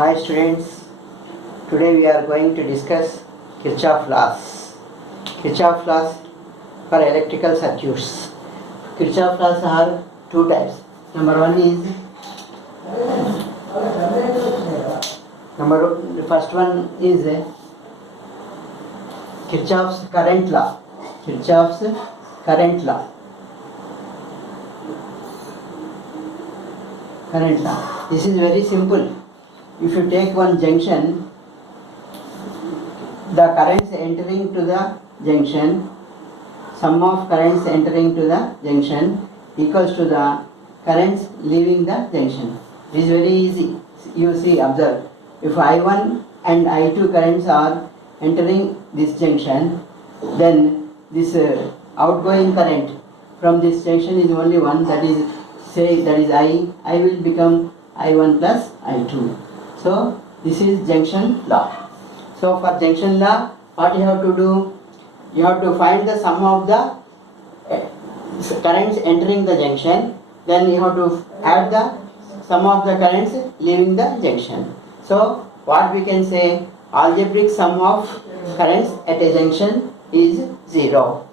Hi students, today we are going to discuss Kirchhoff laws. Kirchhoff laws for electrical circuits. Kirchhoff laws are two types. The first one is Kirchhoff's current law. Kirchhoff's current law. Current law. This is very simple. If you take one junction, the currents entering to the junction, sum of currents entering to the junction equals to the currents leaving the junction. It is very easy. You see, observe. If I1 and I2 currents are entering this junction, then this outgoing current from this junction is only one, that is I will become I1 plus I2. So this is junction law. So for junction law, what you have to do? You have to find the sum of the currents entering the junction, then you have to add the sum of the currents leaving the junction. So what we can say, algebraic sum of currents at a junction is 0.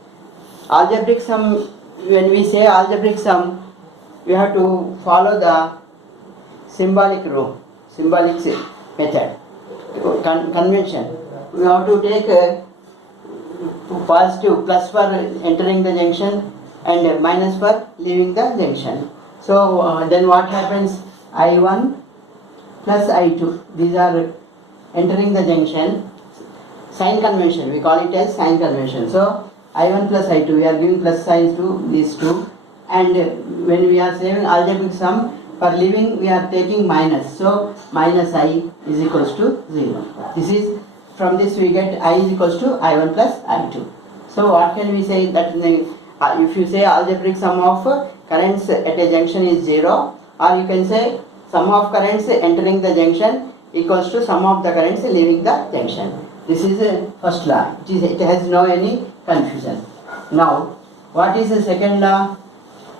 Algebraic sum, when we say algebraic sum, we have to follow the symbolic rule, symbolic method, convention. We have to take positive, plus for entering the junction and minus for leaving the junction. So then what happens? I1 plus I2, these are entering the junction. Sign convention, we call it as sign convention. So I1 plus I2, we are giving plus signs to these two, and when we are saying algebraic sum, for leaving we are taking minus, so minus I is equals to 0. This is, from this we get I is equals to I1 plus I2. So what can we say, that if you say algebraic sum of currents at a junction is 0, or you can say sum of currents entering the junction equals to sum of the currents leaving the junction. This is first law. It has no any confusion. Now what is the second law?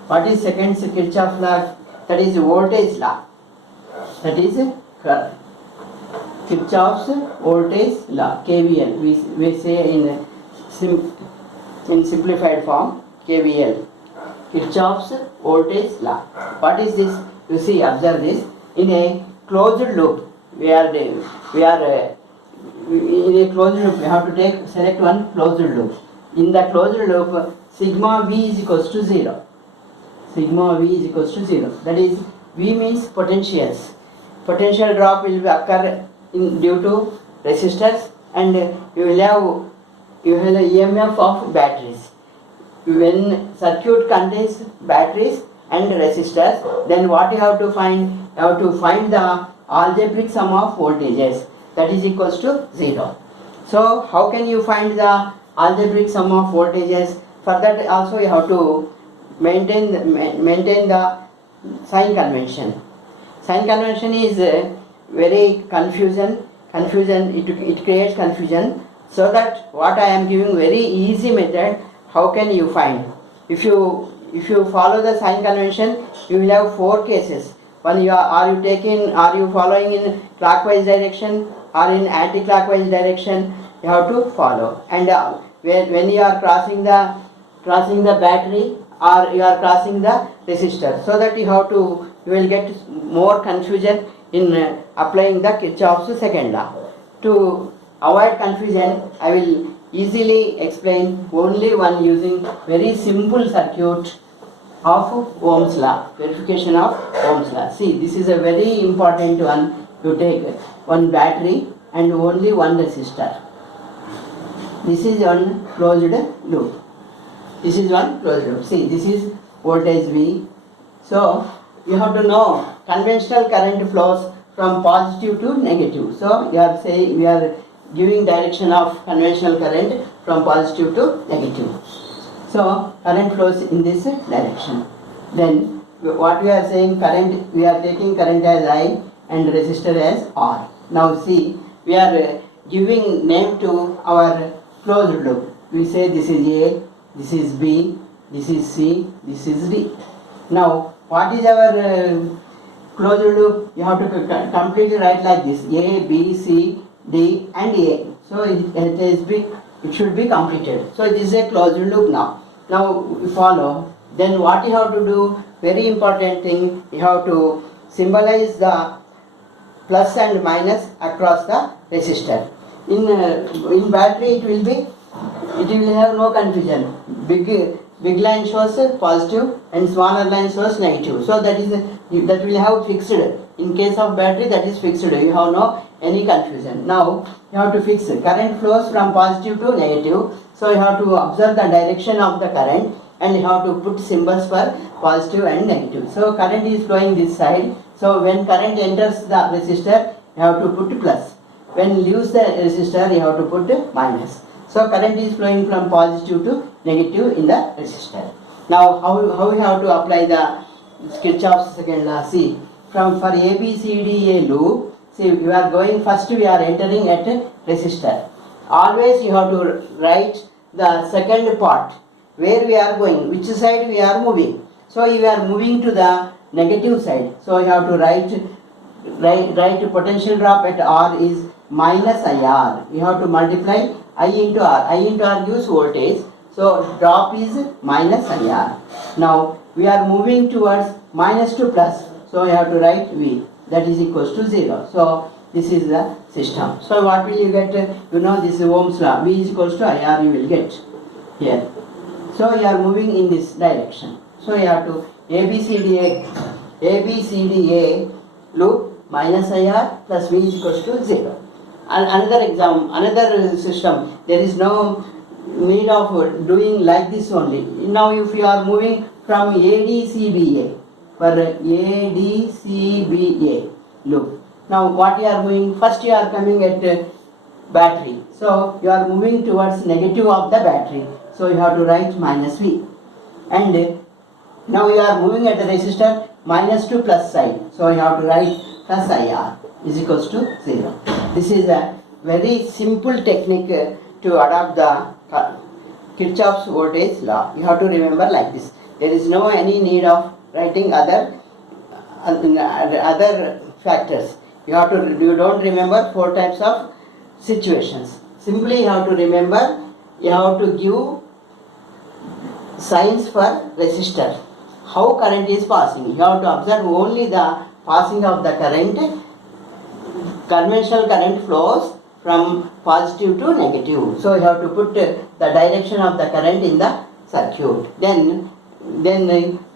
What is second Kirchhoff law? That is voltage law. That is Kirchhoff's voltage law, KVL. We say in simplified form, KVL. Kirchhoff's voltage law. What is this? You see, observe this. In a closed loop, we are in a closed loop. We have to select one closed loop. In the closed loop, sigma V is equals to 0. Sigma V is equals to 0. That is, V means potentials. Potential drop will occur due to resistors, and you will have EMF of batteries. When circuit contains batteries and resistors, then what you have to find? You have to find the algebraic sum of voltages, that is equals to 0. So how can you find the algebraic sum of voltages? For that also you have to maintain the sign convention. Sign convention is very confusion. It creates confusion. So that what I am giving very easy method. How can you find? If you follow the sign convention, you will have 4 cases. One, are you following in clockwise direction or in anti-clockwise direction? You have to follow. And when you are crossing the battery, or you are crossing the resistor, so that you will get more confusion in applying the Kirchhoff's second law. To avoid confusion, I will easily explain only one using very simple circuit of Ohm's law, verification of Ohm's law. See, this is a very important one. You take one battery and only one resistor. This is one closed loop. This is one closed loop. See, this is voltage V. So you have to know conventional current flows from positive to negative. So we are giving direction of conventional current from positive to negative. So current flows in this direction. Then what we are saying, current, we are taking current as I and resistor as R. Now see, we are giving name to our closed loop. We say this is A, this is B, this is C, this is D. Now what is our closed loop, you have to completely write like this: A, B, C, D, and A. So it should be completed. So this is a closed loop now. Now we follow. Then what you have to do? Very important thing. You have to symbolize the plus and minus across the resistor. In battery it will have no confusion. Big line shows positive and smaller line shows negative. So that will have fixed. In case of battery, that is fixed. You have no any confusion. Now you have to fix current flows from positive to negative. So you have to observe the direction of the current and you have to put symbols for positive and negative. So current is flowing this side. So when current enters the resistor, you have to put plus. When leaves the resistor, you have to put minus. So current is flowing from positive to negative in the resistor. Now how we have to apply the Kirchhoff's second law? See, for ABCD loop, see, you are going first, we are entering at resistor. Always you have to write the second part, where we are going, which side we are moving. So you are moving to the negative side. So you have to write potential drop at R is minus IR. You have to multiply I into R. I into R gives voltage. So drop is minus IR. Now we are moving towards minus to plus. So you have to write V. That is equals to 0. So this is the system. So what will you get? You know this is Ohm's law. V is equals to IR you will get here. So you are moving in this direction. So you have to ABCDA loop minus IR plus V is equals to 0. Another system, there is no need of doing like this only. Now if you are moving from ADCBA for ADCBA loop. Now what you are moving? First you are coming at battery. So you are moving towards negative of the battery. So you have to write minus V. And now you are moving at the resistor minus to plus side. So you have to write plus IR is equals to 0. This is a very simple technique to adopt the Kirchhoff's voltage law. You have to remember like this. There is no any need of writing other factors. You don't remember 4 types of situations. Simply you have to remember, you have to give signs for resistor. How current is passing. You have to observe only the passing of the current. Conventional current flows from positive to negative. So you have to put the direction of the current in the circuit. Then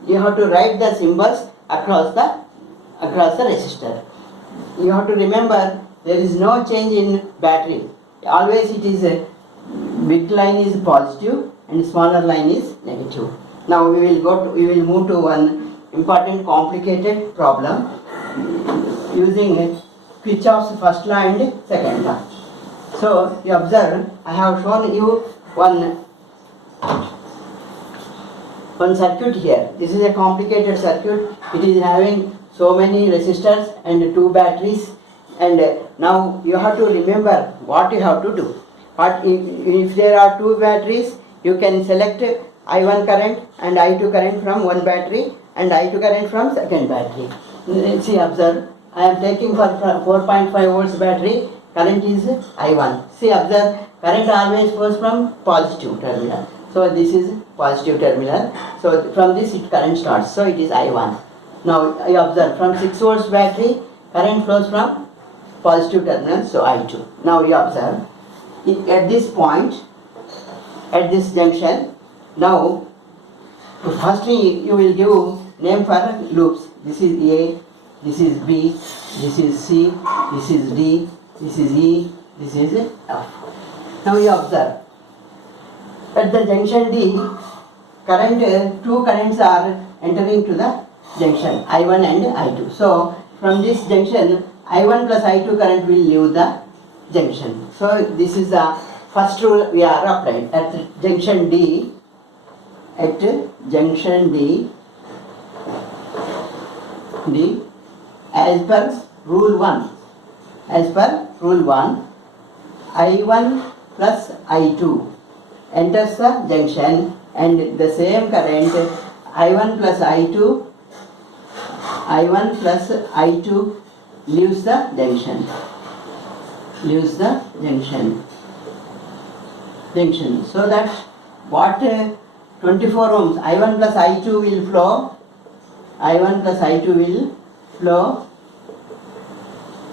you have to write the symbols across the resistor. You have to remember there is no change in battery. Always it is big line is positive and smaller line is negative. Now we will move to one important complicated problem using Kirchhoff's first law and second law. So you observe, I have shown you one circuit here. This is a complicated circuit. It is having so many resistors and 2 batteries. And now you have to remember what you have to do. If there are 2 batteries, you can select I1 current and I2 current from one battery and I2 current from second battery. See, observe. I am taking for 4.5 volts battery, current is I1. See, observe, current always flows from positive terminal. So this is positive terminal. So from this current starts. So it is I1. Now you observe, from 6 volts battery, current flows from positive terminal. So I2. Now you observe, at this point, at this junction, now firstly you will give name for loops. This is A, this is B, this is C, this is D, this is E, this is F. Now you observe, at the junction D, current, 2 currents are entering to the junction, I1 and I2. So from this junction, I1 plus I2 current will leave the junction. So this is the first rule we are applying at junction D. At junction D, as per rule 1, I1 plus I2 enters the junction and the same current I1 plus I2 I1 plus I2 leaves the junction. Leaves the junction. So that what 24 ohms I1 plus I2 will flow. I1 plus I2 will flow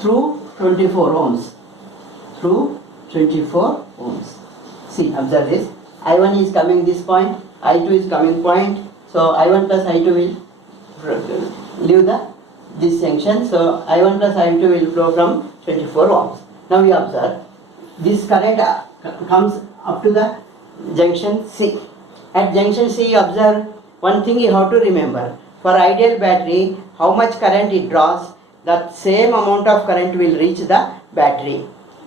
through 24 ohms. Through 24 ohms. See, observe this. I1 is coming this point, I2 is coming point. So I1 plus I2 will leave this junction. So I1 plus I2 will flow from 24 ohms. Now we observe this current comes up to the junction C. At junction C, observe one thing you have to remember. For ideal battery, how much current it draws, that same amount of current will reach the battery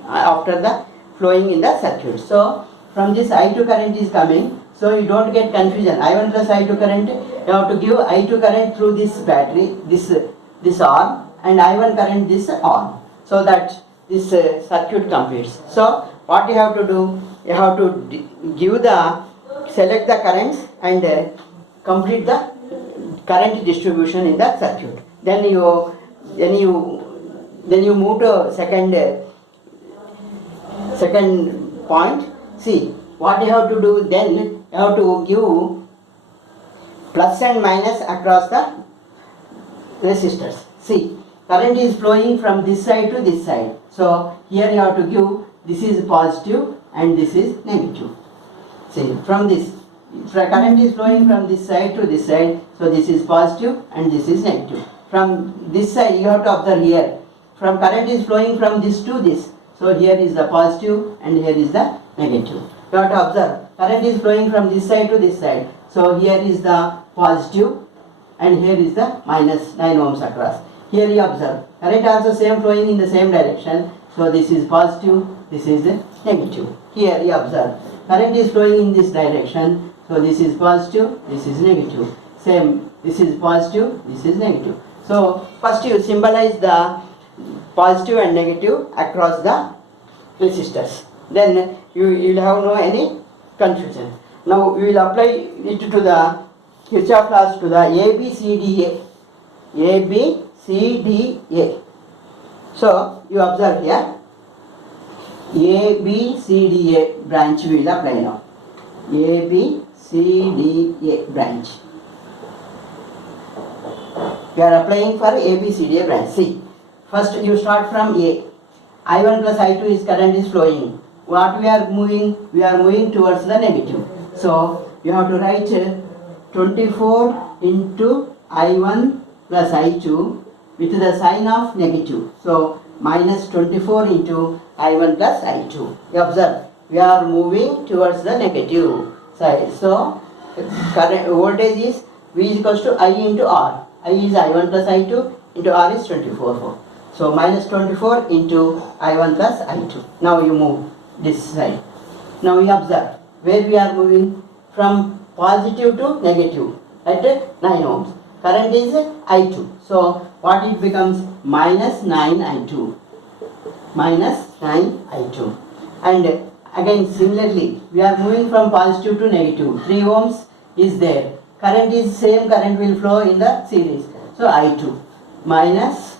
after the flowing in the circuit. So from this I2 current is coming, so you don't get confusion. I1 plus I2 current, you have to give I2 current through this battery, this arm, and I1 current this arm, so that this circuit completes. So what you have to do, you have to select the currents and complete the current distribution in the circuit. Then you move to second point. See what you have to do. Then you have to give plus and minus across the resistors. See, current is flowing from this side to this side. So here you have to give, this is positive and this is negative. See, from this, current is flowing from this side to this side. So this is positive and this is negative. From this side you have to observe here. From current is flowing from this to this. So here is the positive and here is the negative. You have to observe. Current is flowing from this side to this side. So here is the positive and here is the minus 9 ohms across. Here you observe. Current also same flowing in the same direction. So this is positive, this is negative. Here you observe. Current is flowing in this direction. So this is positive, this is negative. Same, this is positive, this is negative. So first you symbolize the positive and negative across the resistors. Then you will have no any confusion. Now we will apply it to the Kirchhoff laws to the ABCDA. ABCDA. So you observe here. ABCDA branch we will apply now. ABCDA branch. We are applying for ABCDA branch. See, first you start from A. I1 plus I2 is current is flowing. What we are moving? We are moving towards the negative. So you have to write 24 into I1 plus I2 with the sign of negative. So minus 24 into I1 plus I2. You observe, we are moving towards the negative side. So current voltage is V is equals to I into R. I is I1 plus I2 into R is 24. So minus 24 into I1 plus I2. Now you move this side. Now you observe where we are moving from positive to negative at 9 ohms. Current is I2. So what it becomes? Minus 9 I2. Minus 9 I2. And again similarly we are moving from positive to negative. 3 ohms is there. Current is same, current will flow in the series. So I2 minus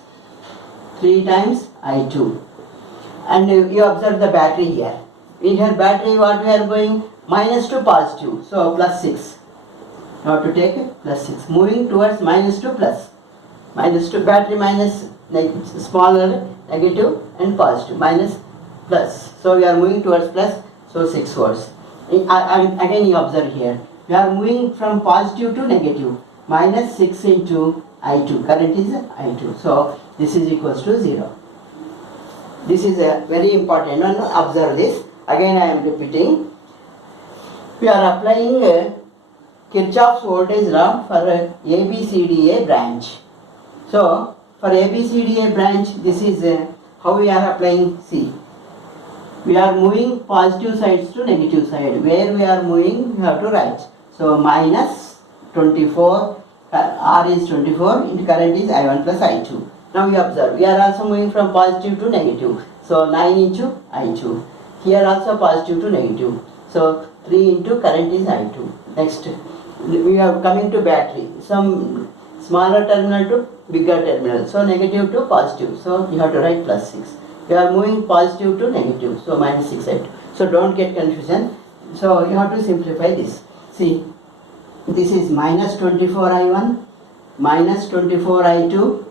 3 times I2. And you observe the battery here. In here battery what we are going? Minus to positive. So plus 6. You have to take plus 6. Moving towards minus to plus. Minus to battery minus smaller negative and positive. Minus plus. So we are moving towards plus. So 6 volts. Again you observe here. We are moving from positive to negative. Minus 6 into I2. Current is I2. So this is equals to 0. This is a very important one. Observe this. Again I am repeating. We are applying Kirchhoff's voltage law for ABCDA branch. So for ABCDA branch, this is how we are applying. See, we are moving positive sides to negative side. Where we are moving, you have to write. So minus 24, R is 24, into current is I1 plus I2. Now we observe, we are also moving from positive to negative. So 9 into I2. Here also positive to negative. So 3 into current is I2. Next, we are coming to battery. Some smaller terminal to bigger terminal. So negative to positive. So you have to write plus 6. You are moving positive to negative. So minus 6i2. So don't get confusion. So you have to simplify this. See, this is minus 24i1 minus 24i2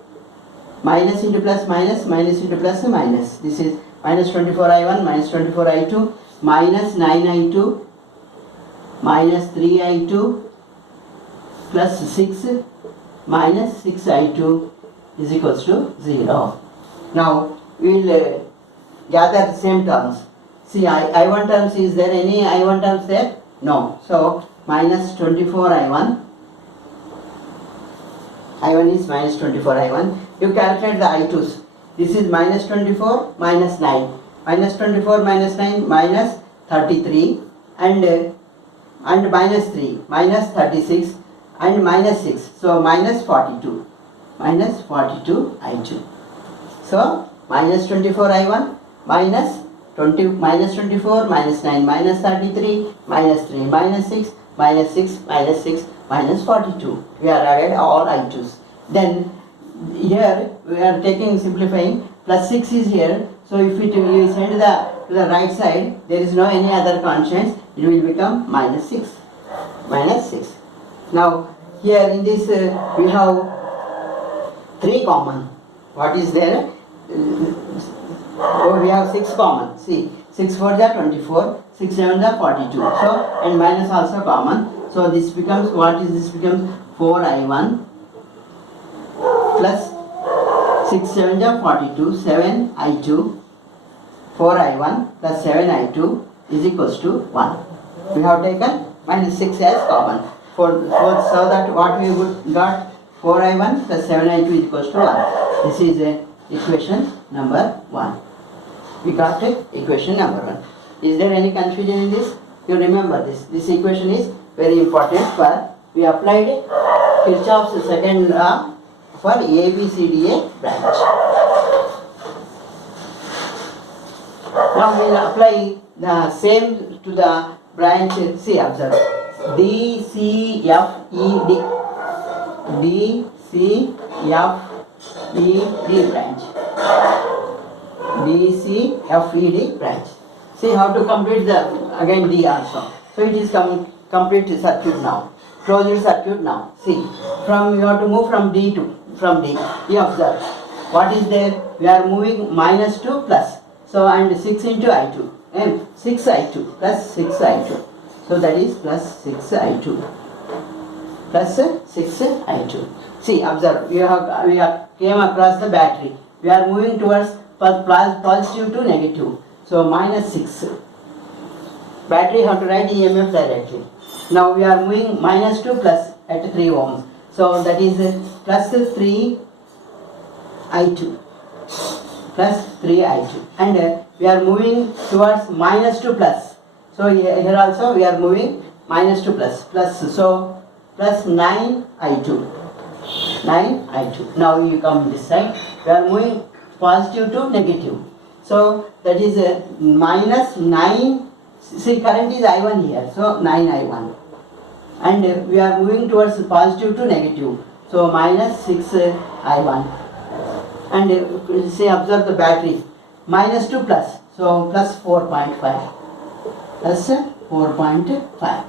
minus into plus minus, minus into plus minus. This is minus 24i1 minus 24i2 minus 9i2 minus 3i2 plus 6 minus 6i2 is equals to 0. Now we will gather the same terms. See, I1 terms, is there any I1 terms there? No. So minus 24i1, I1 is minus 24i1. You calculate the I2s. This is minus 24 minus 9. Minus 24 minus 9 minus 33 and minus 3 minus 36 and minus 6. So minus 42. Minus 42 I2. So minus 24 I1 minus 24 minus 9 minus 33 minus 3 minus 6 minus 6 minus 6 minus 42. We are added all I2s. Then here we are taking simplifying, plus 6 is here. So if you send to the right side, there is no any other constants, it will become minus 6. Minus 6. Now here in this we have 3 common. What is there? Oh, we have 6 common. See, 6 4 is 24, 6 7 is 42. So and minus also common. So this becomes, what is this becomes 4i1 plus 6 7 is 42, 7i2, 4i1 plus 7i2 is equals to 1. We have taken minus 6 as common. So that what we got, 4i1 plus 7i2 is equals to 1. This is equation number 1. We got equation number 1. Is there any confusion in this? You remember this. This equation is very important for, we applied Kirchhoff's second law for ABCDA branch. Now we will apply the same to the branch. See, observe. DCFED. DCFED branch. DCFED branch. See how to complete the, again D also. So it is complete circuit now. Closed circuit now. See, from you have to move from D to, from D. You observe. What is there? We are moving minus to plus. So and 6 into I2. And 6i2 plus 6i2. So that is plus 6i2. Plus 6i2. See, observe. We came across the battery. We are moving towards positive to negative. So minus 6. Battery have to write EMF directly. Now we are moving minus to plus at 3 ohms. So that is plus 3i2. Plus 3i2. And we are moving towards minus to plus. So here also we are moving minus to plus. Plus, so plus 9i2. 9i2. Now you come this side. We are moving positive to negative. So that is minus 9. See, current is I1 here. So 9i1. And we are moving towards positive to negative. So minus 6i1. And see, observe the battery. Minus to plus. So plus 4.5. Plus 4.5.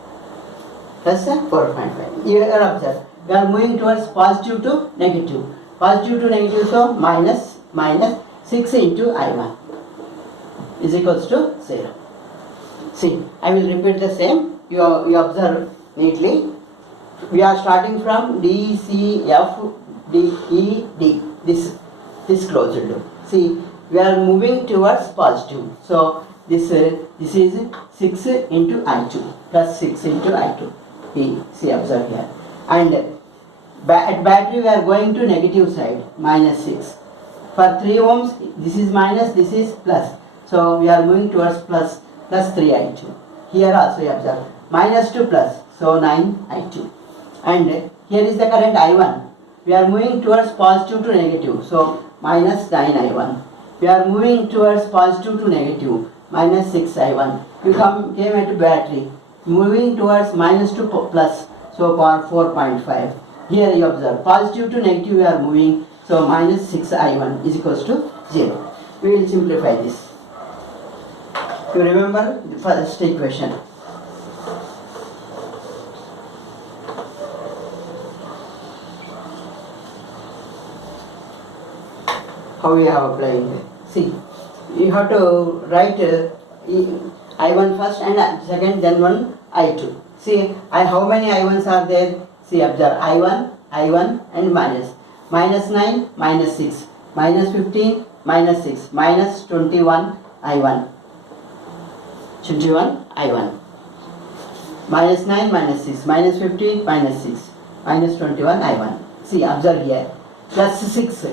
Plus 4.5. Here observe. We are moving towards positive to negative. Positive to negative, so minus 6 into I1 is equals to 0. See, I will repeat the same. You observe neatly. We are starting from D, C, F, D, E, D. This closed loop. See, we are moving towards positive. So this is 6 into I2 plus 6 into I2. See, observe here. And at battery we are going to negative side, minus 6. For 3 ohms, this is minus, this is plus. So we are moving towards plus 3i2. Here also you observe minus to plus, so 9i2. And here is the current I1. We are moving towards positive to negative, so minus 9i1. We are moving towards positive to negative, minus 6i1. You came at battery, moving towards minus to plus, so 4.5. Here you observe positive to negative we are moving, so minus 6I1 is equals to 0. We will simplify this. You remember the first equation. How we have applied? See, you have to write I1 first and second, then one I2. See, how many I1s are there? See, observe I1 and minus. Minus 9, minus 6. Minus 15, minus 6. Minus 21 I1. 21 I1. Minus 9, minus 6. Minus 15, minus 6. Minus 21 I1. See, observe here. Plus 6.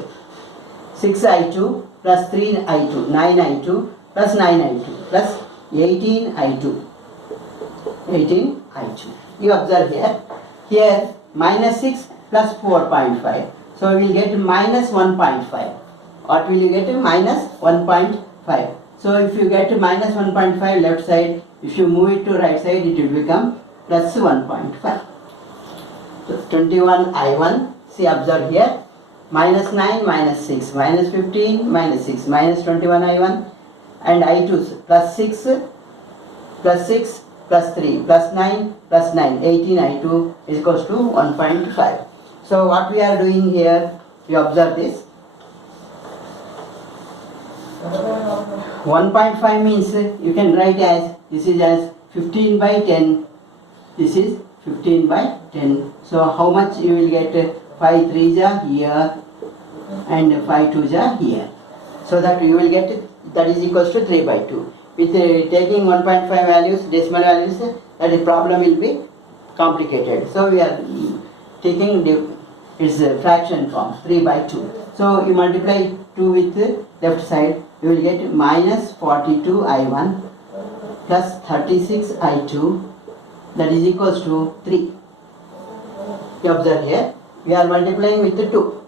6I2 plus 3I2, 9I2 plus 9I2 plus 18I2. 18I2. You observe here. Here minus 6 plus 4.5. So we will get minus 1.5. What will you get? Minus 1.5. So if you get minus 1.5 left side, if you move it to right side, it will become plus 1.5. So 21I1. See, observe here. Minus 9, minus 6, minus 15, minus 6, minus 21 I1 and I2 plus 6, plus 6, plus 3, plus 9, plus 9, 18 I2 is equals to 1.5. So what we are doing here, you observe this. 1.5 means you can write as, this is as 15 by 10, this is 15 by 10. So how much you will get? 5 3s are here and 5 2s are here. So that you will get, that is equals to 3 by 2. With taking 1.5 values, decimal values, that the problem will be complicated. So we are taking its fraction form, 3 by 2. So you multiply 2 with the left side, you will get minus 42 I1 plus 36 I2, that is equals to 3. You observe here. We are multiplying with the 2.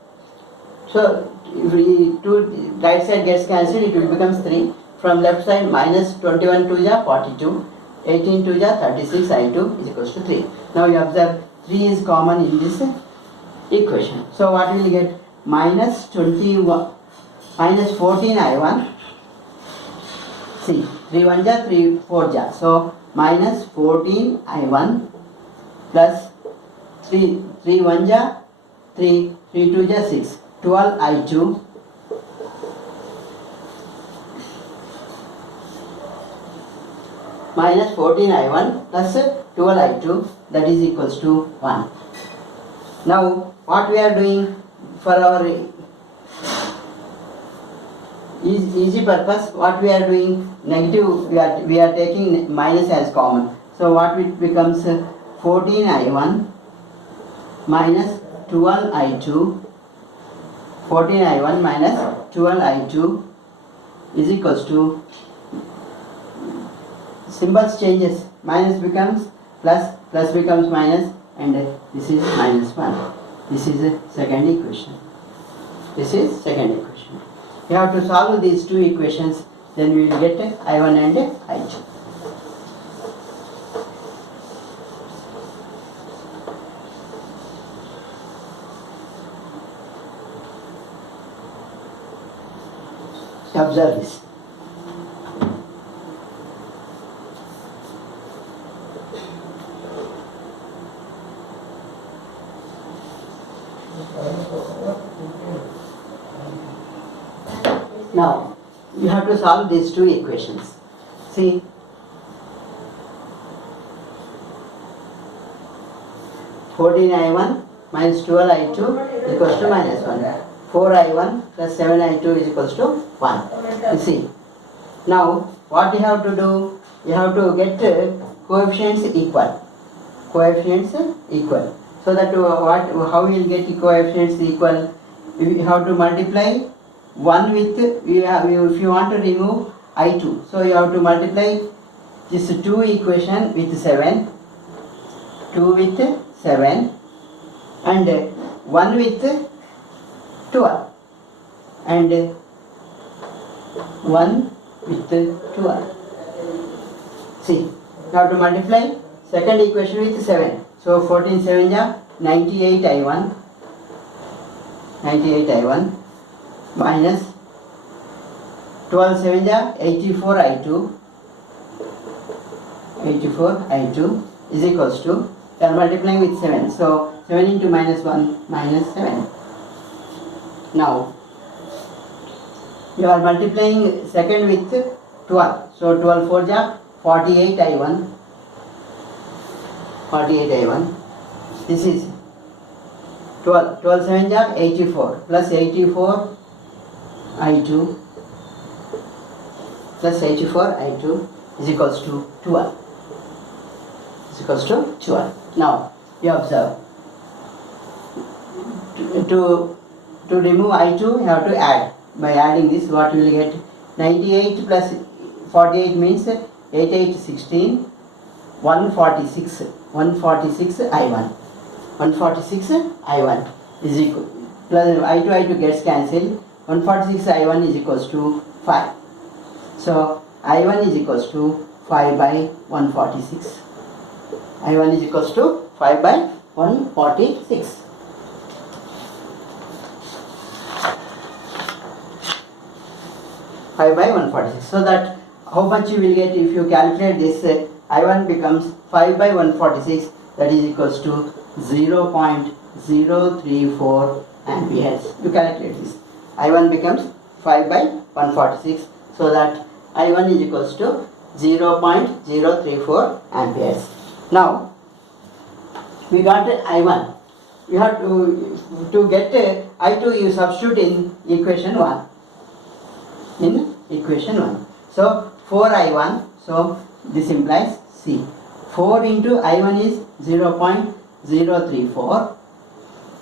So if we 2 right side gets cancelled, it will become 3. From left side minus 21 2 is 42, 18 2 is 36, I2 is equals to 3. Now you observe 3 is common in this equation. So what will you get? Minus 21, minus 14 I1. See, 3 1 ja, 3 4 ja. So minus 14 I1 plus 3 1 ja, 3 2 ja 6, 12 I2 minus 14 I1 plus 12 I2, that is equals to 1. Now what we are doing for our easy purpose, what we are doing, negative, we are taking minus as common. So what it becomes 14 I1 minus 12 I2, 14 I1 minus 12 I2 is equals to, symbols changes, minus becomes plus, plus becomes minus, and this is minus 1. This is the second equation. This is second equation. You have to solve these two equations, then we will get I1 and I2. Observe this. Now, you have to solve these two equations. See, I1 minus 12 I2 equals to minus 1. 4 I1 plus 7 I2 is equals to 1. You see. Now, what you have to do? You have to get coefficients equal. Coefficients equal. So that how you will get coefficients equal? You have to multiply 1 with, if you want to remove I2, so you have to multiply this 2 equation with 7, 2 with 7 and 1 with 12 and 1 with 12. See, you have to multiply second equation with 7. So 14 7 ja 98 I1 minus 12 7 ja 84 I2 is equals to, you are multiplying with 7, so 7 into minus 1 minus 7. Now you are multiplying second with 12, so 12 4 ja 48 I1, this is 12 7 ja 84 plus 84 I2 plus 84 I2 is equals to 12. Now you observe, to remove I2 you have to add. By adding this, what you will get? 98 plus 48 means 88 16, 146 I1 is equal, plus I2 gets cancelled, 146 I1 is equals to 5. So I1 is equals to 5 by 146. I1 is equals to 5 by 146. So that how much you will get if you calculate this, I1 becomes 5 by 146, that is equals to 0.034 amperes. You calculate this. I1 becomes 5 by 146, so that I1 is equals to 0.034 amperes. Now we got I1. You have to get I2, you substitute in equation 1. So 4I1, so this implies C. 4 into I1 is 0.034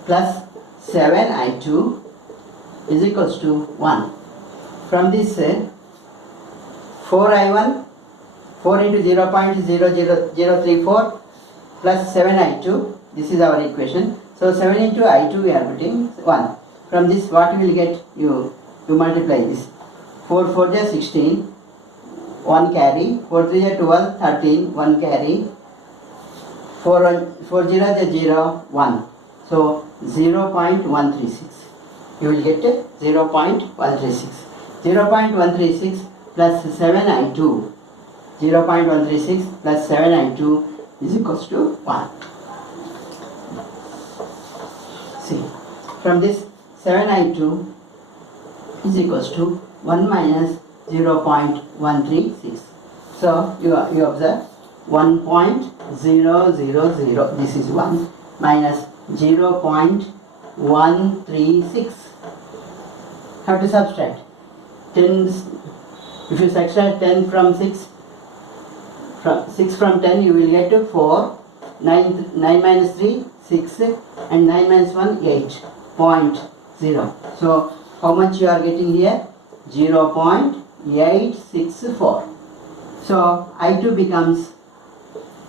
plus 7I2 is equals to 1. From this 4I1, 4 into 0.00034 plus 7I2, this is our equation. So 7 into I2 we are putting 1. From this what you will get? You multiply this. 4 4 is 16, 1 carry, 4 3 is 12, 13, 1 carry, 4 0 is 0, 1. So 0.136. You will get 0.136. 0.136 plus 7I2. 0.136 plus 7I2 is equals to 1. See, from this 7I2 is equals to 1 minus 0.136. So you observe 1.000, this is 1, minus 0.136. Have to subtract. 10, if you subtract 10 from 6, from 6 from 10 you will get to 4, 9 minus 3, 6, and 9 minus 1, 8.0. So how much you are getting here? 0.864. So I2 becomes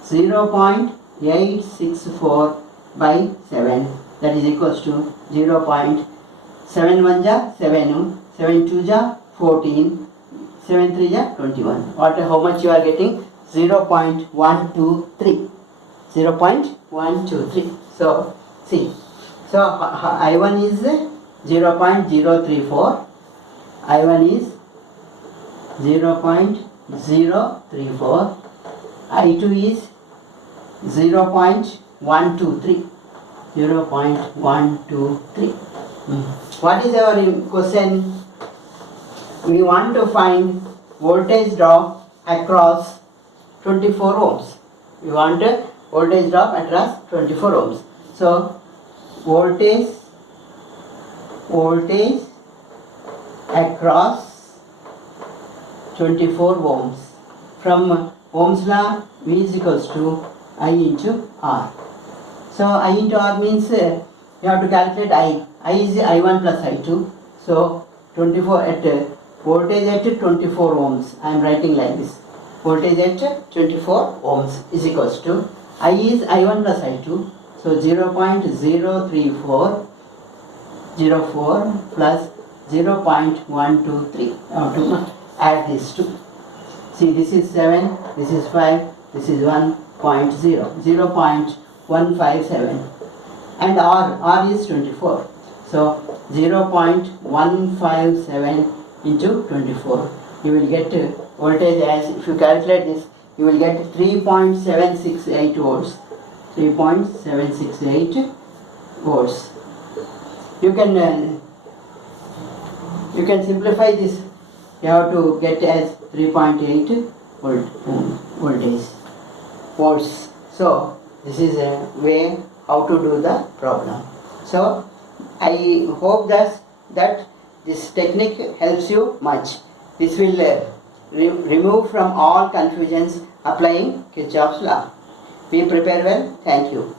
0.864 by 7, that is equals to 0.71 ja 7, 72 ja 14, 73 ja 21. How much you are getting? 0.123. 0.123. So see, so I1 is 0.034. I1 is 0.034. I2 is 0.123. 0.123. What is our question? We want to find voltage drop across 24 ohms. We want a voltage drop across 24 ohms. So voltage across 24 ohms. From Ohm's law, V is equals to I into R. So I into R means you have to calculate I. I is I1 plus I2. So 24 at voltage at 24 ohms. I am writing like this. Voltage at 24 ohms is equals to I is I1 plus I2. So 0.034 plus 0.123. Now to add these two. See, this is 7, this is 5, this is 1.0. 0.157. and R is 24. So 0.157 into 24. You will get voltage as, if you calculate this, you will get 3.768 volts. 3.768 volts. You can simplify this. You have to get as 3.8 volts. So this is a way how to do the problem. So I hope that this technique helps you much. This will remove from all confusions applying Kirchhoff's law. Be prepared well. Thank you.